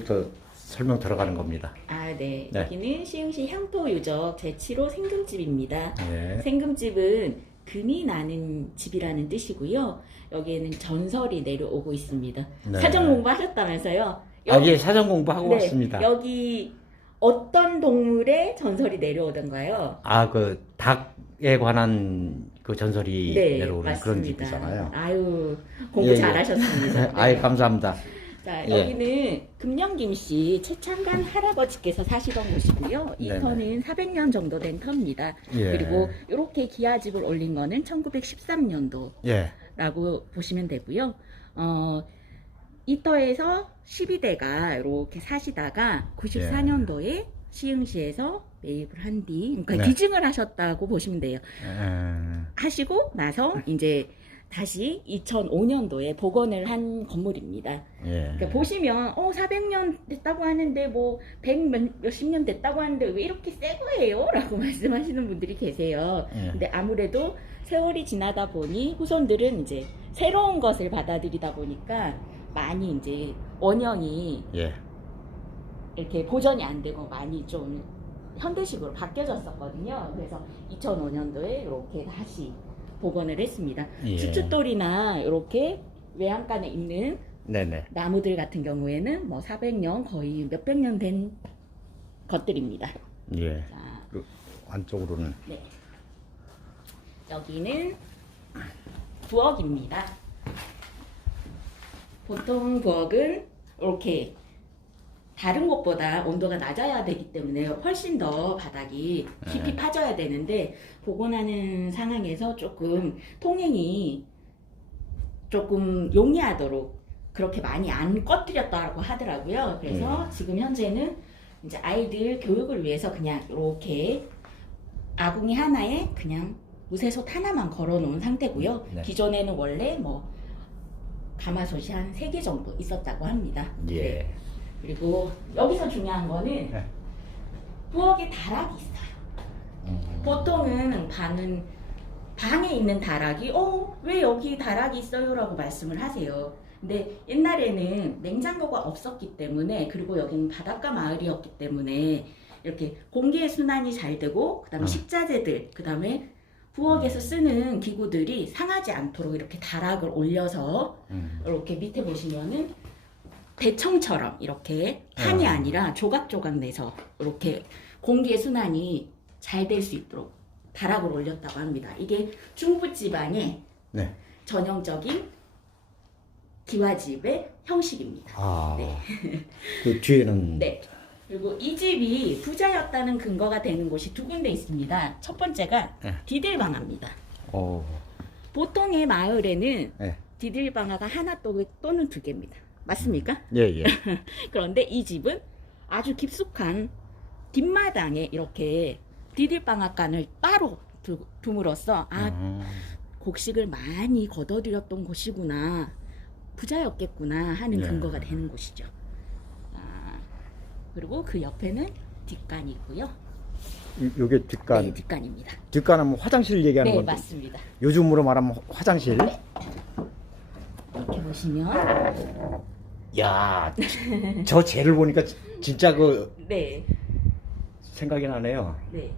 이제부터 설명 들어가는 겁니다. 아, 네. 네. 여기는 시흥시 향토 유적 제7호 생금집입니다. 예. 생금집은 금이 나는 집이라는 뜻이고요. 여기에는 전설이 내려오고 있습니다. 네. 사전 공부하셨다면서요? 아, 예, 사전 공부하고 네, 왔습니다. 여기 어떤 동물의 전설이 내려오던가요? 아, 그 닭에 관한 그 전설이 내려오는 그런 집이잖아요. 네, 아유, 공부 예, 예. 잘하셨습니다. 네. 아예 감사합니다. 자, 예. 여기는 금영김 씨 최창간 할아버지께서 사시던 곳이고요. 이 네네. 터는 400년 정도 된 터입니다. 예. 그리고 이렇게 기아집을 올린 거는 1913년도라고 예. 보시면 되고요. 어, 이 터에서 12대가 이렇게 사시다가 94년도에 시흥시에서 매입을 한 뒤, 그러니까 네. 기증을 하셨다고 보시면 돼요. 에, 하시고 나서 이제 다시 2005년도에 복원을 한 건물입니다. 예. 그러니까 보시면 어 400년 됐다고 하는데 뭐 100 몇십 년 됐다고 하는데 왜 이렇게 새 거예요? 라고 말씀하시는 분들이 계세요. 예. 근데 아무래도 세월이 지나다 보니 후손들은 이제 새로운 것을 받아들이다 보니까 많이 이제 원형이 예. 이렇게 보존이 안 되고 많이 좀 현대식으로 바뀌어졌었거든요. 그래서 2005년도에 이렇게 다시 복원을 했습니다. 예. 추춧돌이나 이렇게 외양간에 있는 네네. 나무들 같은 경우에는 뭐 400년 거의 몇백 년 된 것들입니다. 예. 자, 그 안쪽으로는 네. 여기는 부엌입니다. 보통 부엌은 이렇게 다른 곳보다 온도가 낮아야 되기 때문에 훨씬 더 바닥이 깊이 네. 파져야 되는데 복원하는 상황에서 조금 통행이 조금 용이하도록 그렇게 많이 안 꺼뜨렸다고 하더라고요. 그래서 음. 지금 현재는 이제 아이들 교육을 위해서 그냥 이렇게 아궁이 하나에 그냥 무쇠솥 하나만 걸어놓은 상태고요. 네. 기존에는 원래 뭐 가마솥이 한세개 정도 있었다고 합니다. 네. 예. 그리고 여기서 중요한 거는 네. 부엌에 다락이 있어요. 음, 보통은 방은 방에 있는 다락이 어 왜 여기 다락이 있어요라고 말씀을 하세요. 근데 옛날에는 냉장고가 없었기 때문에 그리고 여기는 바닷가 마을이었기 때문에 이렇게 공기의 순환이 잘 되고 그다음에 음. 식자재들 그다음에 부엌에서 쓰는 기구들이 상하지 않도록 이렇게 다락을 올려서 음. 이렇게 밑에 보시면은 대청처럼 이렇게 판이 음. 아니라 조각조각 내서 이렇게 공기의 순환이 잘 될 수 있도록 다락을 올렸다고 합니다. 이게 중부 지방의 네. 전형적인 기와집의 형식입니다. 아. 네. 그 뒤에는 네. 그리고 이 집이 부자였다는 근거가 되는 곳이 두 군데 있습니다. 첫 번째가 네. 디들방아입니다. 어. 보통의 마을에는 네. 디들방아가 하나 또- 또는 두 개입니다. 맞습니까? 예, 예. 그런데 이 집은 아주 깊숙한 뒷마당에 이렇게 디딜방앗간을 따로 두, 둠으로써 아 음. 곡식을 많이 걷어들였던 곳이구나 부자였겠구나 하는 예. 근거가 되는 곳이죠. 아, 그리고 그 옆에는 뒷간이 있고요. 이- 요게 뒷간. 네, 뒷간입니다. 뒷간은 뭐 화장실 얘기하는 네, 건데. 맞습니다. 요즘으로 말하면 화장실. 이렇게 보시면 야, 저 쟤를 보니까 지- 진짜 그 네, 생각이 나네요. 네.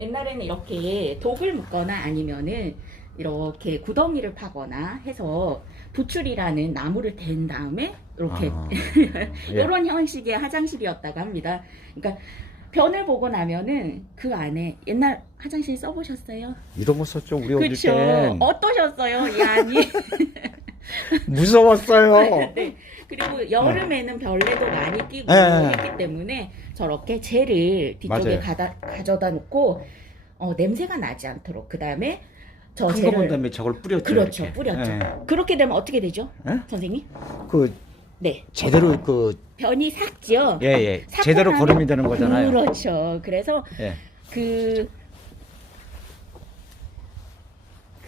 옛날에는 이렇게 독을 묶거나 아니면은 이렇게 구덩이를 파거나 해서 부출이라는 나무를 댄 다음에 이렇게 아, 예. 이런 형식의 화장실이었다고 합니다. 그러니까 변을 보고 나면은 그 안에 옛날 화장실 써보셨어요? 이런 거 썼죠 우리 어릴 그렇죠. 땐 어떠셨어요, 이 안이? 무서웠어요. 네. 그리고 여름에는 별내도 많이 끼고 네. 했기 때문에 저렇게 젤을 뒤쪽에 맞아요. 가다, 가져다 놓고 어, 냄새가 나지 않도록 그 다음에 저 큰 거 본 젤을 다음에 저걸 뿌렸죠. 그렇죠, 이렇게. 뿌렸죠. 예. 그렇게 되면 어떻게 되죠, 예? 선생님? 그 네, 제대로 그 변이 삭죠. 예, 예. 삭고 제대로 걸음이 되는 거잖아요. 그렇죠. 그래서 예. 그,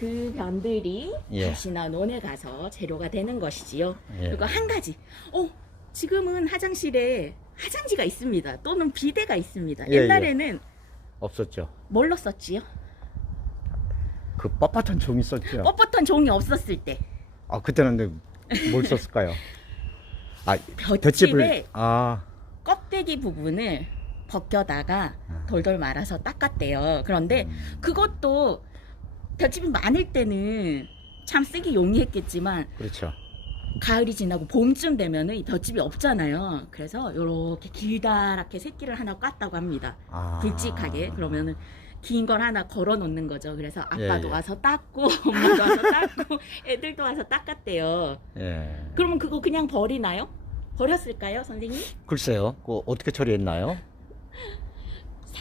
그 변들이 예. 다시나 논에 가서 재료가 되는 것이지요. 예. 그리고 한 가지. 어, 지금은 화장실에 화장지가 있습니다. 또는 비데가 있습니다. 예, 옛날에는 없었죠. 뭘로 썼지요? 그 뻣뻣한 종이 썼죠. 뻣뻣한 종이 없었을 때. 아 그때는 근데 뭘 썼을까요? 아, 볏짚의 볏짚을 아, 껍데기 부분을 벗겨다가 돌돌 말아서 닦았대요. 그런데 음, 그것도 볏짚이 많을 때는 참 쓰기 용이했겠지만 그렇죠. 가을이 지나고 봄쯤 되면은 이 볏짚이 없잖아요. 그래서 이렇게 길다랗게 새끼를 하나 깠다고 합니다. 아. 굵직하게 그러면은 긴 걸 하나 걸어 놓는 거죠. 그래서 아빠도 예, 예. 와서 닦고 엄마도 와서 닦고 애들도 와서 닦았대요. 예. 그러면 그거 그냥 버리나요? 버렸을까요, 선생님? 글쎄요. 그 어떻게 처리했나요?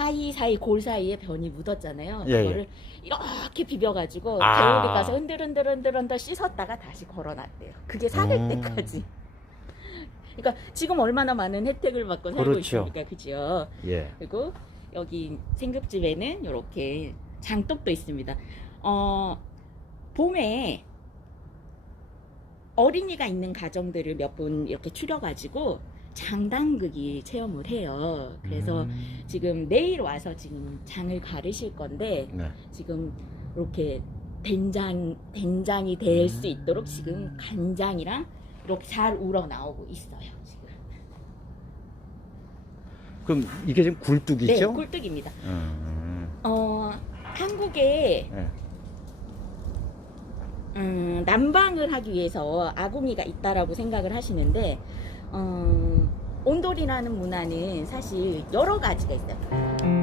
사이사이 골 사이에 변이 묻었잖아요. 예, 그거를 이렇게 비벼가지고 아. 겨울에 가서 흔들흔들흔들흔들 씻었다가 다시 걸어놨대요. 그게 사될 음. 때까지. 그러니까 지금 얼마나 많은 혜택을 받고 살고 그렇죠. 있습니까, 그죠? 예. 그리고 여기 생급집에는 이렇게 장독도 있습니다. 어, 봄에 어린이가 있는 가정들을 몇 분 이렇게 추려가지고 장당극이 체험을 해요. 그래서 음. 지금 내일 와서 지금 장을 가르실 건데 네. 지금 이렇게 된장 된장이 될 수 있도록 지금 간장이랑 이렇게 잘 우러 나오고 있어요. 지금. 그럼 이게 지금 굴뚝이죠? 네, 꿀떡입니다. 음. 어, 한국에 예. 음, 난방을 하기 위해서 아궁이가 있다라고 생각을 하시는데 어, 온돌이라는 문화는 사실 여러 가지가 있어요.